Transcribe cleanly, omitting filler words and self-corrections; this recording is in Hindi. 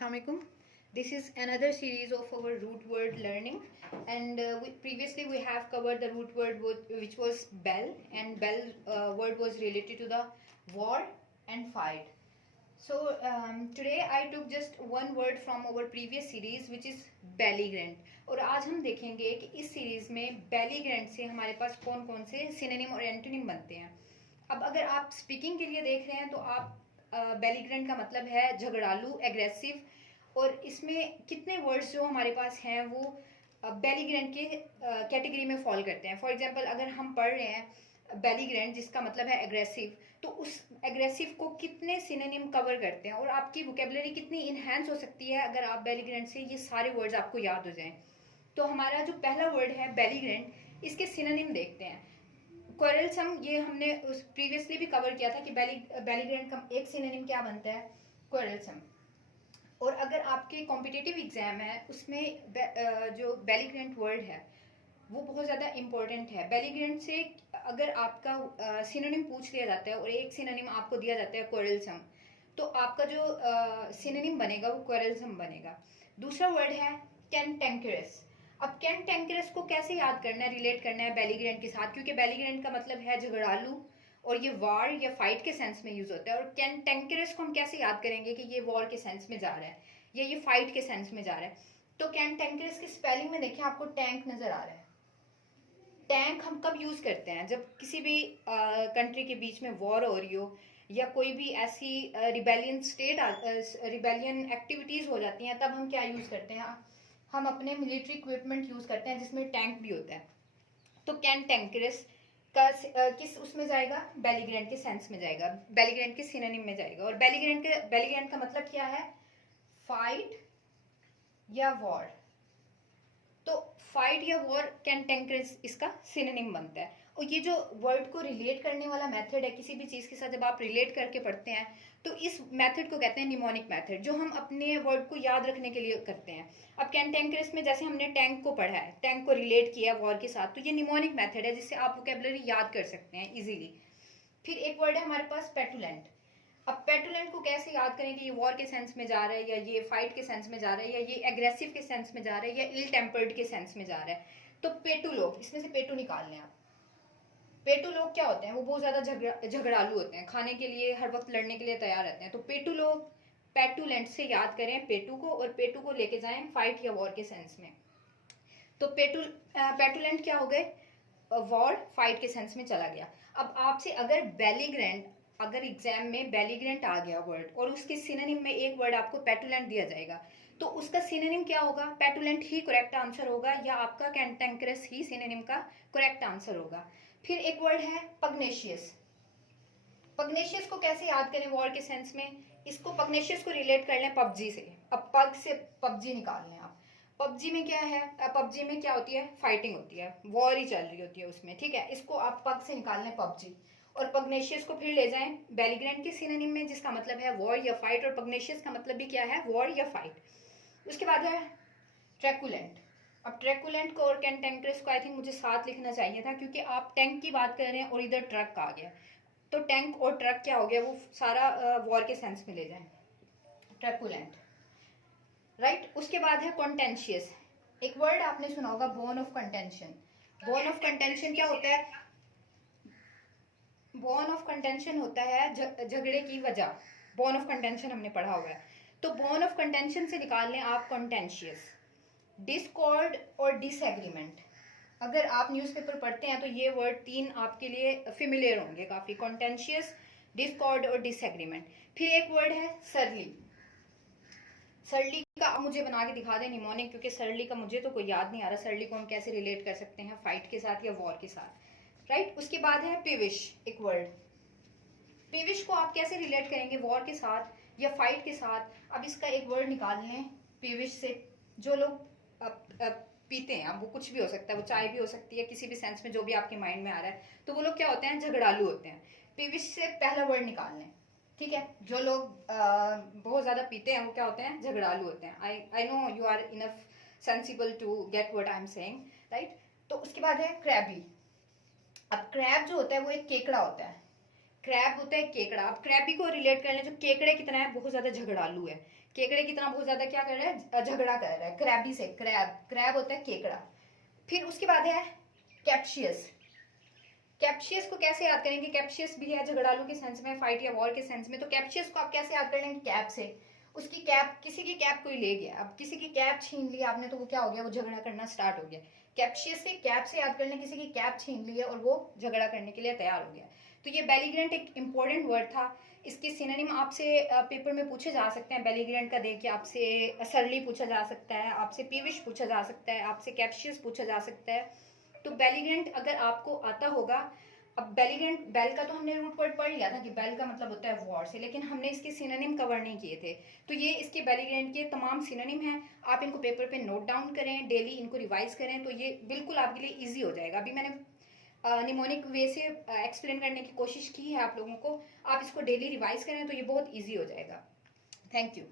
Assalamualaikum. This is another series of our root word learning, and previously we have covered the root word which was bell, and bell word was related to the war and fight. So today I took just one word from our previous series which is belligerent, और आज हम देखेंगे कि इस सीरीज में belligerent से हमारे पास कौन कौन से सिनोनिम और एंटोनिम बनते हैं. अब अगर आप स्पीकिंग के लिए देख रहे हैं तो आप belligerent का मतलब है झगड़ालू, एग्रेसिव, और इसमें कितने वर्ड्स जो हमारे पास हैं वो belligerent के कैटेगरी में फॉल करते हैं. फॉर एग्जांपल अगर हम पढ़ रहे हैं belligerent जिसका मतलब है एग्रेसिव, तो उस एग्रेसिव को कितने सिनोनिम कवर करते हैं और आपकी वोकेबलरी कितनी इन्हेंस हो सकती है अगर आप belligerent से ये सारे वर्ड्स आपको याद हो जाएं. तो हमारा जो पहला वर्ड है belligerent, इसके सिनोनिम देखते हैं. क्वेरलसम, ये हमने उस प्रीवियसली भी कवर किया था कि belligerent का एक सिनोनिम क्या बनता है, क्वेरलसम. और अगर आपके कॉम्पिटिटिव एग्जाम है उसमें जो belligerent वर्ड है वो बहुत ज़्यादा इंपॉर्टेंट है. belligerent से अगर आपका सिनोनिम पूछ लिया जाता है और एक सिनोनिम आपको दिया जाता है क्वेरलसम, तो आपका जो सिनोनिम बनेगा वो क्वेरलसम बनेगा. दूसरा वर्ड है कैंटेंकरस. अब कैंटेंकरस को कैसे याद करना है, रिलेट करना है belligerent के साथ, क्योंकि belligerent का मतलब है झगड़ालू और ये वार या फाइट के सेंस में यूज होता है. और कैंटेंकरस को हम कैसे याद करेंगे कि ये वॉर के सेंस में जा रहा है या ये फाइट के सेंस में जा रहा है. तो कैंटेंकरस की स्पेलिंग में देखिए आपको टैंक नजर आ रहा है. टैंक हम कब यूज करते हैं, जब किसी भी कंट्री के बीच में वॉर हो रही हो या कोई भी ऐसी रिबेलियन एक्टिविटीज हो जाती हैं, तब हम क्या यूज करते हैं, हम अपने मिलिट्री इक्विपमेंट यूज करते हैं जिसमें टैंक भी होता है. तो कैंटेंकरस का किस उसमें जाएगा, belligerent के सेंस में जाएगा, belligerent के सिनोनिम में जाएगा. और belligerent का मतलब क्या है, फाइट या वॉर. तो फाइट या वॉर, कैंटेंकरस इसका सिनोनिम बनता है. और ये जो वर्ड को रिलेट करने वाला मेथड है किसी भी चीज़ के साथ, जब आप रिलेट करके पढ़ते हैं तो इस मेथड को कहते हैं निमोनिक मेथड, जो हम अपने वर्ड को याद रखने के लिए करते हैं. अब कैंटेंकरस में जैसे हमने टैंक को पढ़ा है, टैंक को रिलेट किया वॉर के साथ, तो ये निमोनिक मेथड है जिससे आप वोकेबलरी याद कर सकते हैं इजीली. फिर एक वर्ड है हमारे पास पेटुलेंट. अब पेटुलेंट को कैसे याद करें कि ये वॉर के सेंस में जा रहा है या ये फाइट के सेंस में जा रहा है या ये एग्रेसिव के सेंस में जा रहा है या इल टेम्पर्ड के सेंस में जा रहा है. तो पेटू लोग, इसमें से पेटू निकाल लें आप. पेटू लोग क्या होते हैं, वो बहुत ज़्यादा झगड़ालू होते हैं, खाने के लिए हर वक्त लड़ने के लिए तैयार रहते हैं. तो पेटू लोग, पेटुलेंट से याद करें पेटू को, और पेटू को लेके जाएं फाइट या वॉर के सेंस में. तो पेटुलेंट क्या हो गए, वॉर फाइट के सेंस में चला गया. अब आपसे अगर belligerent, अगर एग्जाम में belligerent आ गया वर्ड और उसके सिनोनिम में एक वर्ड आपको पेटुलेंट दिया जाएगा, तो उसका सिनोनिम क्या होगा, पेटुलेंट ही करेक्ट आंसर होगा या आपका कैंटेंकरस ही सिनोनिम का करेक्ट आंसर होगा. फिर एक वर्ड है पग्नेशियस. पग्नेशियस को कैसे याद करें वॉर के सेंस में, इसको पग्नेशियस को रिलेट कर लें पबजी से. अब पग से पबजी निकाल लें आप. पबजी में क्या है, पबजी में क्या होती है, फाइटिंग होती है, वॉर ही चल रही होती है उसमें, ठीक है. इसको आप पग से निकाल लें पबजी, और पग्नेशियस को फिर ले जाएं belligerent के सिनोनिम में जिसका मतलब है वॉर या फाइट, और पग्नेशियस का मतलब भी क्या है, वॉर या फाइट. उसके बाद है ट्रैकुलेंट. अब ट्रैकुलेंट को और कैंटेंकरस को आई थिंक मुझे साथ लिखना चाहिए था, क्योंकि आप टैंक की बात कर रहे हैं और इधर ट्रक आ गया, तो टैंक और ट्रक क्या हो गया, वो सारा वॉर के सेंस में ले जाएं, ट्रैकुलेंट, राइट. उसके बाद है कॉन्टेंशियस. एक वर्ड आपने सुना होगा, bone of contention. Bone of contention क्या होता है, बोन ऑफ कंटेंशन होता है झगड़े की वजह. बोन ऑफ कंटेंशन हमने पढ़ा हुआ है. तो बोन ऑफ कंटेंशन से निकाल लें आप कॉन्टेंशियस. डिस्कॉर्ड और डिसएग्रीमेंट, अगर आप न्यूज़पेपर पढ़ते हैं तो ये वर्ड तीन आपके लिए फेमिलियर होंगे काफ़ी, कॉन्टेंशियस, डिस्कॉर्ड और डिसएग्रीमेंट. फिर एक वर्ड है सरली. सरली का आप मुझे बना के दिखा दें निमोनिक, क्योंकि सरली का मुझे तो कोई याद नहीं आ रहा. सरली को हम कैसे रिलेट कर सकते हैं फाइट के साथ या वॉर के साथ, राइट. उसके बाद है पेविश. एक वर्ड पेविश को आप कैसे रिलेट करेंगे वॉर के साथ या फाइट के साथ. अब इसका एक वर्ड निकाल लें पेविश से. जो लोग पीते हैं, अब वो कुछ भी हो सकता है, वो चाय भी हो सकती है, किसी भी सेंस में जो भी आपके माइंड में आ रहा है, तो वो लोग क्या होते हैं, झगड़ालू होते हैं. पेविश से पहला वर्ड निकाल लें, ठीक है. जो लोग बहुत ज़्यादा पीते हैं वो क्या होते हैं, झगड़ालू होते हैं. I know you are enough sensible to get what I am saying, right. तो उसके बाद है क्रैबी. अब क्रैब जो होता है वो एक केकड़ा होता है, क्रैब होता है केकड़ा. अब क्रैबी को रिलेट कर लें, जो केकड़े की तरह है, बहुत ज़्यादा झगड़ालू है. केकड़े की तरह बहुत ज्यादा क्या कर रहा है, झगड़ा कर रहा है। क्रैबी से, क्रैब होता है केकड़ा। फिर उसके बाद है कैप्शियस। कैप्शियस को कैसे याद करेंगे, कैप्शियस भी है झगड़ालू के सेंस में, फाइट या वॉर के सेंस में। तो कैप्शियस को आप कैसे याद कर लेंगे, कैप से। उसकी कैप, किसी की कैप कोई ले गया, अब किसी की कैप छीन ली आपने तो वो क्या हो गया, वो झगड़ा करना स्टार्ट हो गया। कैप्शियस से कैप से याद कर लें, किसी की कैप छीन ली है और वो झगड़ा करने के लिए तैयार हो गया। तो ये बेलीग्रेंट एक इंपॉर्टेंट वर्ड था। इसके सिनोनिम आपसे पेपर में पूछे जा सकते हैं। बेलीग्रेंट का देखिए, आपसे सरली पूछा जा सकता है, आपसे पीविश पूछा जा सकता है, आपसे कैप्शियस पूछा जा सकता है। तो बेलीग्रेंट अगर आपको आता होगा, अब बेलीग्रेंट, बेल का तो हमने रूट वर्ड पढ़ लिया था कि बेल का मतलब होता है वॉर से, लेकिन हमने इसके सिनोनिम कवर नहीं किए थे। तो ये इसके बेलीग्रेंट के तमाम सिनोनिम हैं। आप इनको पेपर पे नोट डाउन करें, डेली इनको रिवाइज करें, तो ये बिल्कुल आपके लिए ईजी हो जाएगा। अभी मैंने निमोनिक वे से एक्सप्लेन करने की कोशिश की है आप लोगों को। आप इसको डेली रिवाइज करें तो ये बहुत ईजी हो जाएगा। Thank you.